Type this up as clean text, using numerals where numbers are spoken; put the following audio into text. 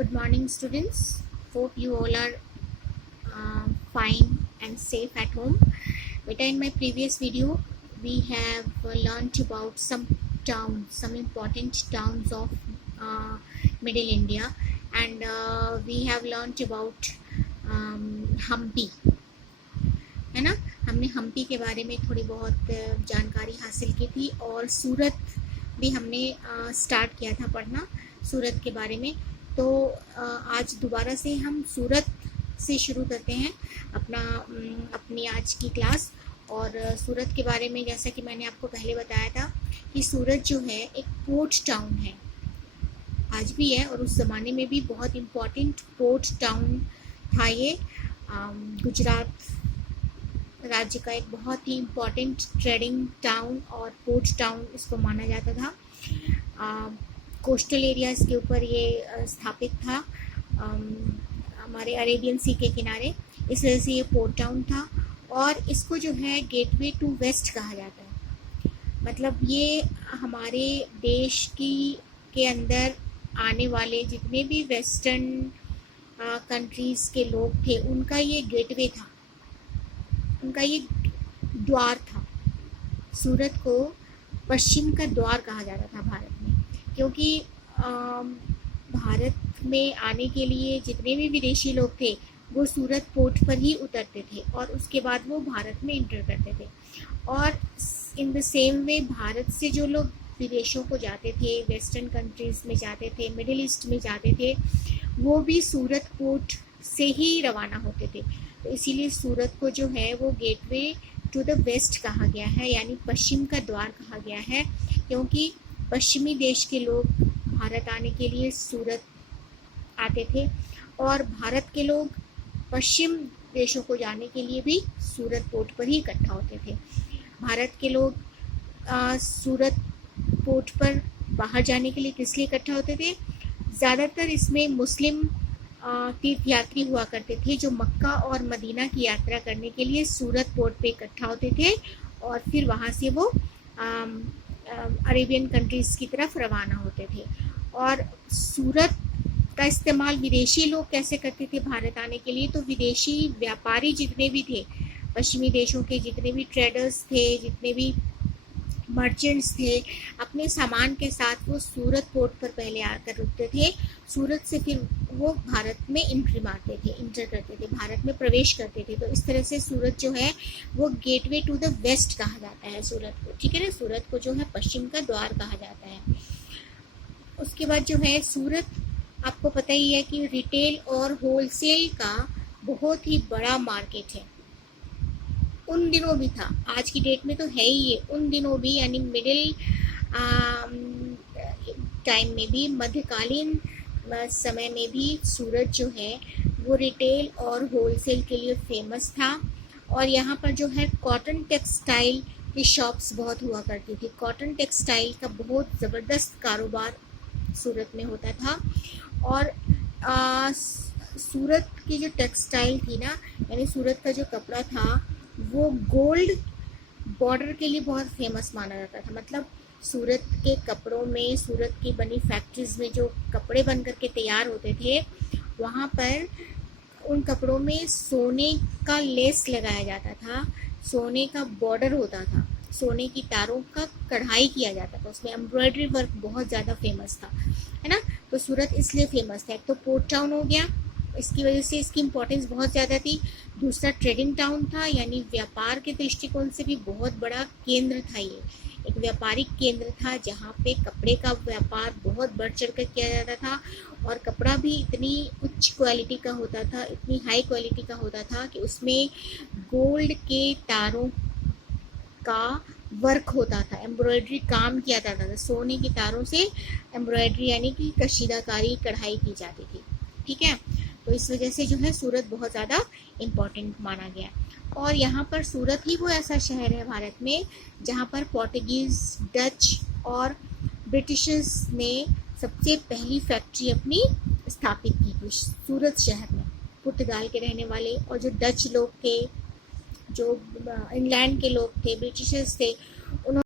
Good morning, students. Hope you all are fine and safe at home. Beta, in my previous video, we have learnt about some towns, some important towns of Middle India, and we have learnt about Hampi, है ना। हमने हम्पी के बारे में थोड़ी बहुत जानकारी हासिल की थी और सूरत भी हमने स्टार्ट किया था पढ़ना सूरत के बारे में। तो आज दोबारा से हम सूरत से शुरू करते हैं अपनी आज की क्लास। और सूरत के बारे में जैसा कि मैंने आपको पहले बताया था कि सूरत जो है एक पोर्ट टाउन है, आज भी है और उस ज़माने में भी बहुत इम्पोर्टेंट पोर्ट टाउन था। ये गुजरात राज्य का एक बहुत ही इम्पोर्टेंट ट्रेडिंग टाउन और पोर्ट टाउन इसको माना जाता था। कोस्टल एरियाज़ के ऊपर ये स्थापित था, हमारे अरेबियन सी के किनारे, इस वजह से ये पोर्ट टाउन था। और इसको जो है गेटवे टू वेस्ट कहा जाता है, मतलब ये हमारे देश के अंदर आने वाले जितने भी वेस्टर्न कंट्रीज़ के लोग थे उनका ये गेटवे था, उनका ये द्वार था। सूरत को पश्चिम का द्वार कहा जाता था भारत में, क्योंकि भारत में आने के लिए जितने भी विदेशी लोग थे वो सूरत पोर्ट पर ही उतरते थे और उसके बाद वो भारत में इंटर करते थे। और in the same way Bharat से जो लोग विदेशों को जाते थे, वेस्टर्न कंट्रीज़ में जाते थे, मिडिल ईस्ट में जाते थे, वो भी सूरत पोर्ट से ही रवाना होते थे। तो इसीलिए सूरत को जो है वो गेटवे टू द वेस्ट कहा गया है, यानी पश्चिम का द्वार कहा गया है, क्योंकि पश्चिमी देश के लोग भारत आने के लिए सूरत आते थे और भारत के लोग पश्चिम देशों को जाने के लिए भी सूरत पोर्ट पर ही इकट्ठा होते थे। भारत के लोग सूरत पोर्ट पर बाहर जाने के लिए किस लिए इकट्ठा होते थे? ज़्यादातर इसमें मुस्लिम तीर्थयात्री हुआ करते थे जो मक्का और मदीना की यात्रा करने के लिए सूरत पोर्ट पे इकट्ठा होते थे और फिर वहाँ से वो अरेबियन कंट्रीज़ की तरफ रवाना होते थे। और सूरत का इस्तेमाल विदेशी लोग कैसे करते थे भारत आने के लिए? तो विदेशी व्यापारी जितने भी थे, पश्चिमी देशों के जितने भी ट्रेडर्स थे, जितने भी मर्चेंट्स थे, अपने सामान के साथ वो सूरत पोर्ट पर पहले आकर रुकते थे। सूरत से फिर वो भारत में इंटर करते थे, भारत में प्रवेश करते थे। तो इस तरह से सूरत जो है वो गेटवे टू द वेस्ट कहा जाता है सूरत को, ठीक है ना। सूरत को जो है पश्चिम का द्वार कहा जाता है। उसके बाद जो है सूरत, आपको पता ही है कि रिटेल और होलसेल का बहुत ही बड़ा मार्केट है। उन दिनों भी था, आज की डेट में तो है ही ये, उन दिनों भी यानी मिडिल टाइम में भी, मध्यकालीन समय में भी सूरत जो है वो रिटेल और होलसेल के लिए फेमस था। और यहाँ पर जो है कॉटन टेक्सटाइल की शॉप्स बहुत हुआ करती थी। कॉटन टेक्सटाइल का बहुत ज़बरदस्त कारोबार सूरत में होता था। और सूरत की जो टेक्सटाइल थी ना, यानी सूरत का जो कपड़ा था वो गोल्ड बॉर्डर के लिए बहुत फेमस माना जाता था। मतलब सूरत के कपड़ों में, सूरत की बनी फैक्ट्रीज़ में जो कपड़े बन कर के तैयार होते थे, वहाँ पर उन कपड़ों में सोने का लेस लगाया जाता था, सोने का बॉर्डर होता था, सोने की तारों का कढ़ाई किया जाता था, उसमें एम्ब्रॉयडरी वर्क बहुत ज़्यादा फेमस था, है ना। तो सूरत इसलिए फेमस था, एक तो पोर्ट टाउन हो गया, इसकी वजह से इसकी इम्पोर्टेंस बहुत ज़्यादा थी। दूसरा ट्रेडिंग टाउन था, यानी व्यापार के दृष्टिकोण से भी बहुत बड़ा केंद्र था। ये एक व्यापारिक केंद्र था जहाँ पे कपड़े का व्यापार बहुत बढ़ चढ़ कर किया जाता था और कपड़ा भी इतनी उच्च क्वालिटी का होता था, इतनी हाई क्वालिटी का होता था कि उसमें गोल्ड के तारों का वर्क होता था, एम्ब्रॉयडरी काम किया जाता था, सोने की तारों से एम्ब्रॉयडरी यानी कि कशीदाकारी, कढ़ाई की जाती थी, ठीक है। तो इस वजह से जो है सूरत बहुत ज़्यादा इम्पोर्टेंट माना गया। और यहाँ पर सूरत ही वो ऐसा शहर है भारत में जहाँ पर पोर्टुगीज़, डच और ब्रिटिशर्स ने सबसे पहली फैक्ट्री अपनी स्थापित की थी सूरत शहर में। पुर्तगाल के रहने वाले और जो डच लोग थे, जो इंग्लैंड के लोग थे, ब्रिटिशर्स थे, उन्होंने